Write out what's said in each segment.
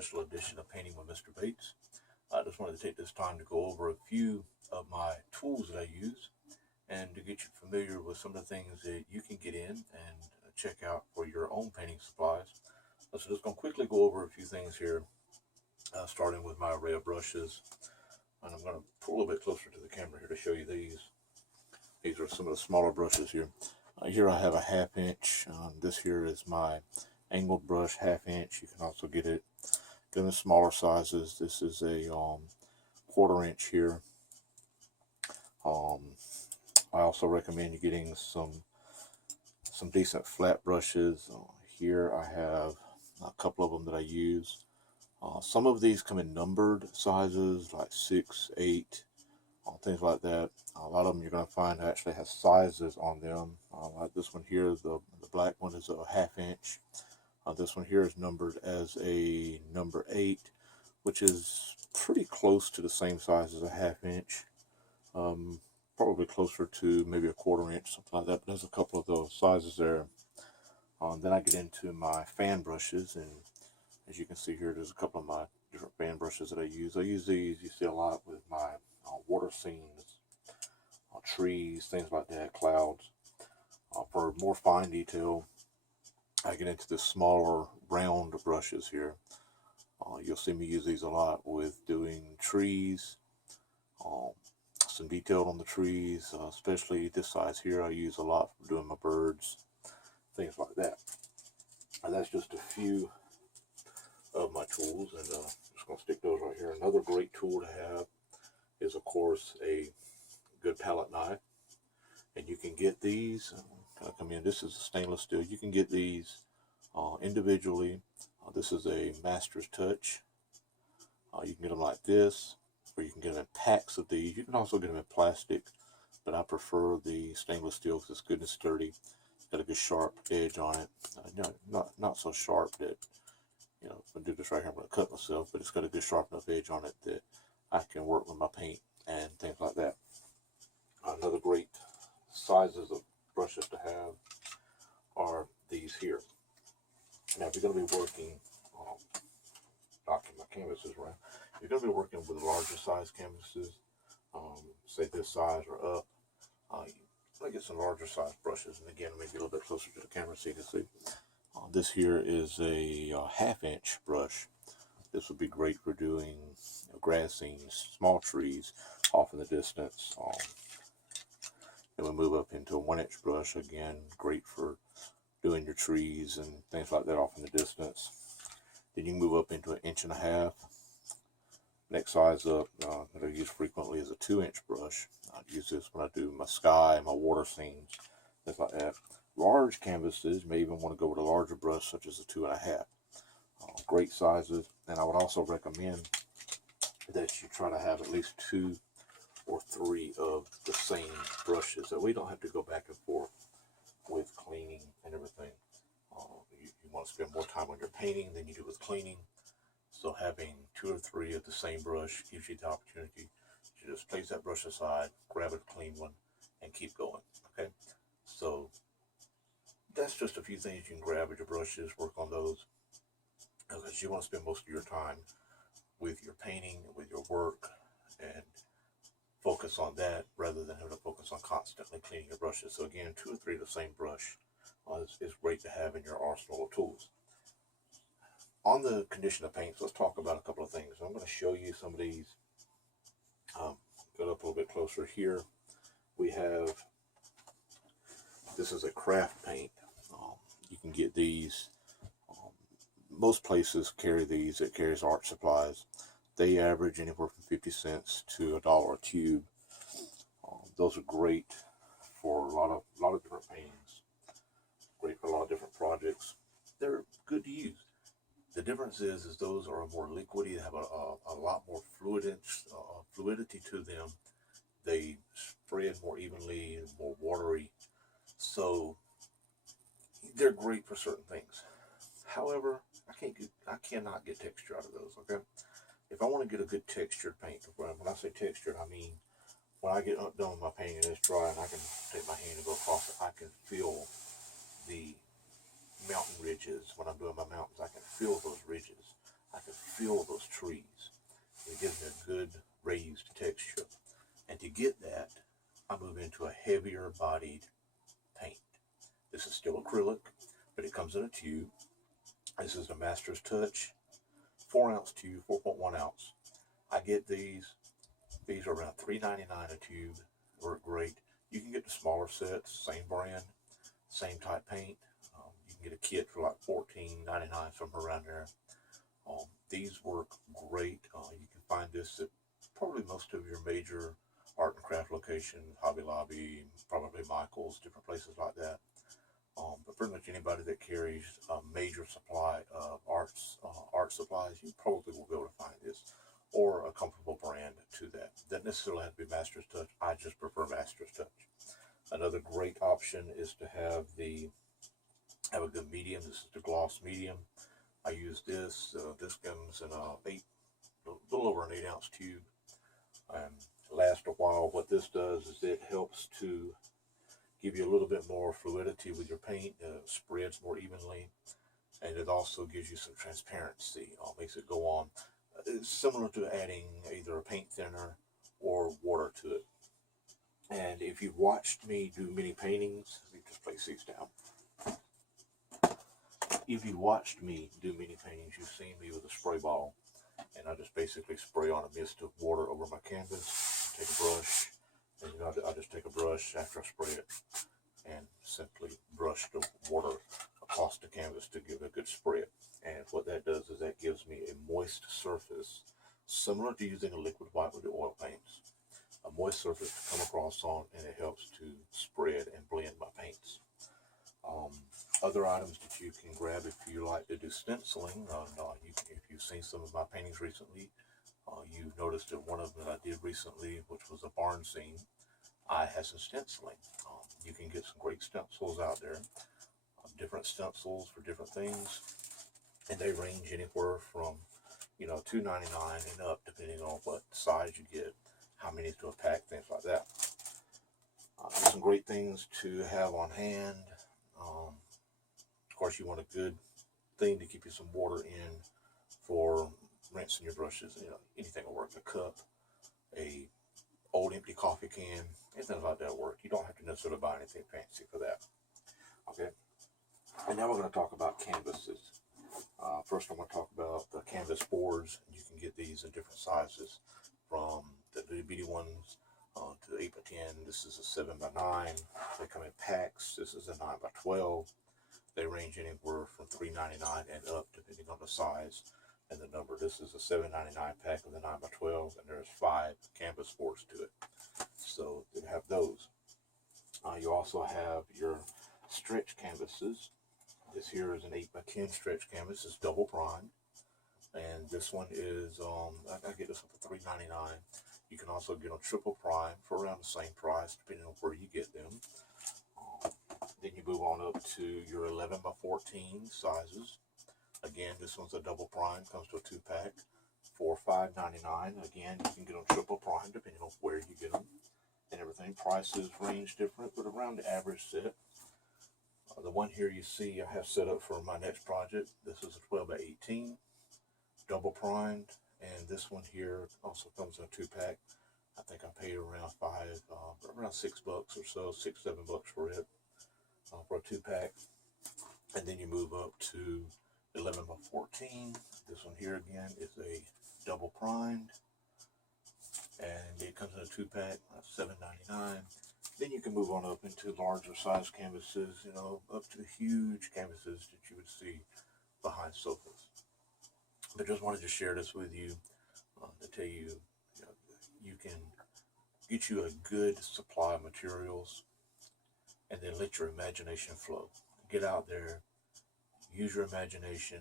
special edition of Painting with Mr. Bates. I just wanted to take this time to go over a few of my tools that I use and to get you familiar with some of the things that you can get in and check out for your own painting supplies. So just going to quickly go over a few things here, starting with my array of brushes. And I'm going to pull a little bit closer to the camera here to show you these. These are some of the smaller brushes here. Here I have a 1/2 inch. This here is my angled brush, 1/2 inch. You can also get it in smaller sizes. This is a 1/4 inch here. I also recommend you getting some decent flat brushes. Here I have a couple of them that I use. Some of these come in numbered sizes, like 6, 8, things like that. A lot of them you're going to find actually has sizes on them. Like this one here, the black one is a 1/2 inch. This one here is numbered as a number 8, which is pretty close to the same size as a 1/2 inch. Probably closer to maybe a 1/4 inch, something like that. But there's a couple of those sizes there. Then I get into my fan brushes, and as you can see here, there's a couple of my different fan brushes that I use. I use these, you see a lot with my water scenes, trees, things like that, clouds. For more fine detail, I get into the smaller round brushes here. You'll see me use these a lot with doing trees, some detail on the trees, especially this size here I use a lot for doing my birds, things like that. And that's just a few of my tools, and I'm just going to stick those right here. Another great tool to have is, of course, a good palette knife, and you can get these. Come in. This is a stainless steel. You can get these individually. This is a Master's Touch. You can get them like this, or you can get them in packs of these. You can also get them in plastic, but I prefer the stainless steel because it's good and sturdy. It's got a good sharp edge on it. Not so sharp that, if I do this right here, I'm going to cut myself, but it's got a good sharp enough edge on it that I can work with my paint and things like that. Another great sizes of brushes to have are these here. Now, if you're going to be working, knocking my canvases around, if you're going to be working with larger size canvases, say this size or up, you want to get some larger size brushes. And again, maybe a little bit closer to the camera so you can see. This here is a 1/2 inch brush. This would be great for doing grass scenes, small trees off in the distance. Then we move up into a 1 inch brush. Again, great for doing your trees and things like that off in the distance. Then you move up into 1.5 inches. Next size up that I use frequently is a 2 inch brush. I use this when I do my sky, my water scenes, things like that. Large canvases, you may even want to go with a larger brush such as a 2.5. Great sizes, and I would also recommend that you try to have at least 2 or 3 of the same brushes, so we don't have to go back and forth with cleaning and everything. You want to spend more time on your painting than you do with cleaning, so having 2 or 3 of the same brush gives you the opportunity to just place that brush aside, grab a clean one, and keep going. Okay, so that's just a few things you can grab with your brushes, work on those, because you want to spend most of your time with your painting, with your work, and focus on that rather than having to focus on constantly cleaning your brushes. So again, 2 or 3 of the same brush is great to have in your arsenal of tools. On the condition of paints, let's talk about a couple of things. I'm going to show you some of these. Go up a little bit closer here. We have, this is a craft paint. You can get these. Most places carry these. It carries art supplies. They average anywhere from 50 cents to $1 a tube. Those are great for a lot of different paintings. Great for a lot of different projects. They're good to use. The difference is those are more liquidy. They have a lot more fluidity to them. They spread more evenly, more watery. So they're great for certain things. However, I cannot get texture out of those. Okay, if I want to get a good textured paint, when I say textured, I mean when I get done with my painting and it's dry and I can take my hand and go across it, I can feel the mountain ridges. When I'm doing my mountains, I can feel those ridges. I can feel those trees. It gives me a good raised texture. And to get that, I move into a heavier bodied paint. This is still acrylic, but it comes in a tube. This is the Master's Touch 4-ounce tube, 4.1 ounce. I get these. These are around $3.99 a tube. Work great. You can get the smaller sets, same brand, same type paint. You can get a kit for like $14.99, somewhere around there. These work great. You can find this at probably most of your major art and craft locations, Hobby Lobby, probably Michael's, different places like that. But pretty much anybody that carries a major supply of art supplies, you probably will be able to find this, or a comfortable brand to that. Doesn't necessarily have to be Master's Touch. I just prefer Master's Touch. Another great option is to have a good medium. This is the gloss medium. I use this. This comes in a little over an 8-ounce tube, and lasts a while. What this does is it helps to give you a little bit more fluidity with your paint. Spreads more evenly, and it also gives you some transparency. Makes it go on. It's similar to adding either a paint thinner or water to it. And if you've watched me do mini paintings, let me just place these down. If you watched me do mini paintings, you've seen me with a spray bottle, and I just basically spray on a mist of water over my canvas. Take a brush, and I just take a brush after I spray it, and simply brush the water across the canvas to give a good spread. And what that does is that gives me a moist surface, similar to using a liquid white with the oil paints. A moist surface to come across on, and it helps to spread and blend my paints. Other items that you can grab if you like to do stenciling, if you've seen some of my paintings recently, you've noticed that one of them that I did recently, which was a barn scene, I had some stenciling. You can get some great stencils out there, different stencils for different things, and they range anywhere from $2.99 and up, depending on what size you get, how many to a pack, things like that. Some great things to have on hand. Of course, you want a good thing to keep you some water in for rinsing your brushes. Anything will work. A cup, a old empty coffee can, anything like that work. You don't have to necessarily buy anything fancy for that. Okay. And now we're going to talk about canvases. First, I'm going to talk about the canvas boards. You can get these in different sizes, from the itty bitty ones to 8x10. This is a 7x9. They come in packs. This is a 9x12. They range anywhere from $3.99 and up, depending on the size and the number. This is a $7.99 pack of the 9x12, and there's 5 canvas boards to it. So you have those. You also have your stretch canvases. This here is an 8x10 stretch canvas. It's double primed, and this one is I get this one for $3.99. You can also get them triple prime for around the same price, depending on where you get them. Then you move on up to your 11x14 sizes. Again, this one's a double prime, comes to a 2-pack for $5.99. Again, you can get them triple prime depending on where you get them and everything. Prices range different, but around the average set. The one here you see I have set up for my next project. This is a 12x18, double primed, and this one here also comes in a 2-pack. I think I paid around around $6 or so, $6-7 for it, for a 2-pack. And then you move up to 11x14. This one here again is a double primed, and it comes in a 2-pack, $7.99. Then you can move on up into larger size canvases, up to huge canvases that you would see behind sofas. But just wanted to share this with you to tell you, you can get you a good supply of materials, and then let your imagination flow. Get out there, use your imagination,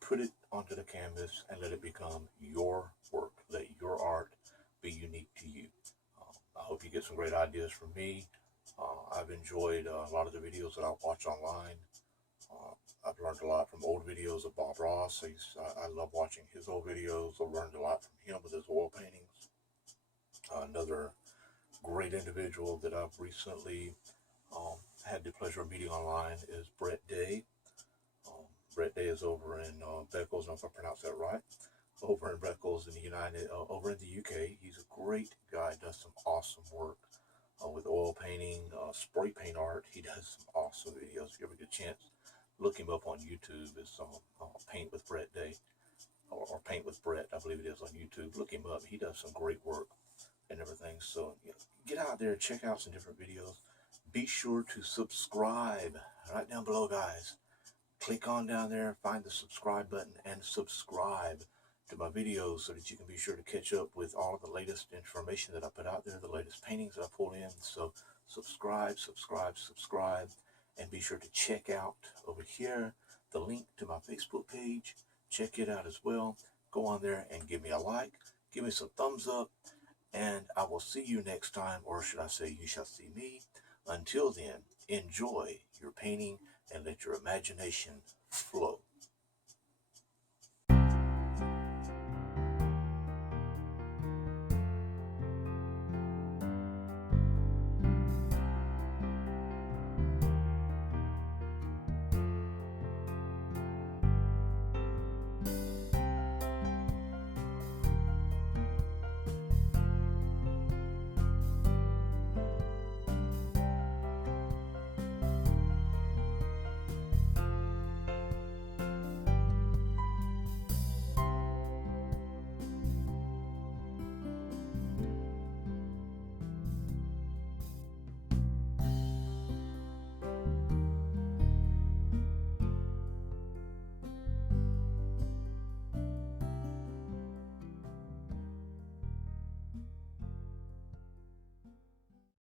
put it onto the canvas, and let it become your work. Let your art be unique to you. I hope you get some great ideas from me. I've enjoyed a lot of the videos that I watch online. I've learned a lot from old videos of Bob Ross. I love watching his old videos. I've learned a lot from him with his oil paintings. Another great individual that I've recently had the pleasure of meeting online is Brett Day. Brett Day is over in Beckles, I don't know if I pronounced that right. over in Beckles in the over in the UK. He's a great guy, does some awesome work with oil painting, spray paint art. He does some awesome videos. If you ever get a chance, look him up on YouTube. It's Paint with Brett Day, or Paint with Brett, I believe it is on YouTube. Look him up. He does some great work and everything. So get out there and check out some different videos. Be sure to subscribe right down below, guys. Click on down there, find the subscribe button, and subscribe to my videos so that you can be sure to catch up with all of the latest information that I put out there, the latest paintings that I pull in. So subscribe, subscribe, subscribe, and be sure to check out over here the link to my Facebook page. Check it out as well. Go on there and give me a like, give me some thumbs up, and I will see you next time, or should I say, you shall see me. Until then, enjoy your painting and let your imagination flow.